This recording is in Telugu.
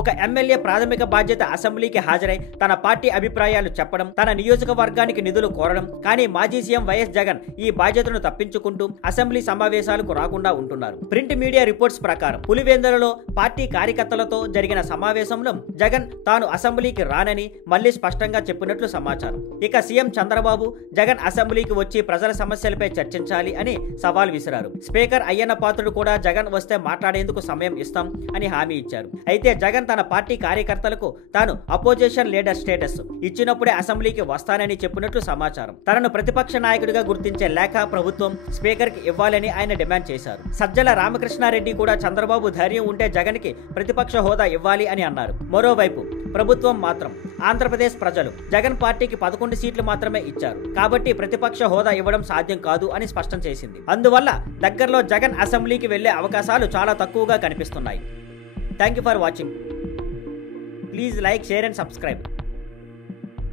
ఒక ఎమ్మెల్యే ప్రాథమిక బాధ్యత అసెంబ్లీకి హాజరై తన పార్టీ అభిప్రాయాలు చెప్పడం, తన నియోజకవర్గానికి నిధులు కోరడం. కానీ మాజీ సీఎం వైఎస్ జగన్ ఈ బాధ్యతను తప్పించుకుంటూ అసెంబ్లీ సమావేశాలకు రాకుండా ఉంటున్నారు. ప్రింట్ మీడియా రిపోర్ట్స్ ప్రకారం పులివెందులలో పార్టీ కార్యకర్తలతో జరిగిన సమావేశంలో జగన్ తాను అసెంబ్లీకి రానని మళ్లీ స్పష్టంగా చెప్పినట్లు సమాచారం. ఇక సీఎం చంద్రబాబు జగన్ అసెంబ్లీకి వచ్చి ప్రజల సమస్యలపై చర్చించాలి అని సవాల్ విసిరారు. స్పీకర్ అయ్యన్న పాత్రుడు కూడా జగన్ వస్తే మాట్లాడేందుకు సమయం ఇస్తాం అని హామీ ఇచ్చారు. అయితే జగన్ తన పార్టీ కార్యకర్తలకు తాను అపోజిషన్ లీడర్ స్టేటస్ ఇచ్చినప్పుడే అసెంబ్లీకి వస్తానని చెప్పినట్లు సమాచారం. తనను ప్రతిపక్ష నాయకుడిగా గుర్తించే లేఖ ప్రభుత్వం స్పీకర్ కి ఇవ్వాలని ఆయన డిమాండ్ చేశారు. సజ్జల రామకృష్ణారెడ్డి కూడా చంద్రబాబు ధైర్యం ఉంటే జగన్ కి ప్రతిపక్ష హోదా ఇవ్వాలి అని అన్నారు. మరోవైపు ప్రభుత్వం మాత్రం ఆంధ్రప్రదేశ్ ప్రజలు జగన్ పార్టీకి 11 సీట్లు మాత్రమే ఇచ్చారు కాబట్టి ప్రతిపక్ష హోదా ఇవ్వడం సాధ్యం కాదు అని స్పష్టం చేసింది. అందువల్ల దగ్గరలో జగన్ అసెంబ్లీకి వెళ్లే అవకాశాలు చాలా తక్కువగా కనిపిస్తున్నాయి. Thank you for watching. Please like, share and subscribe.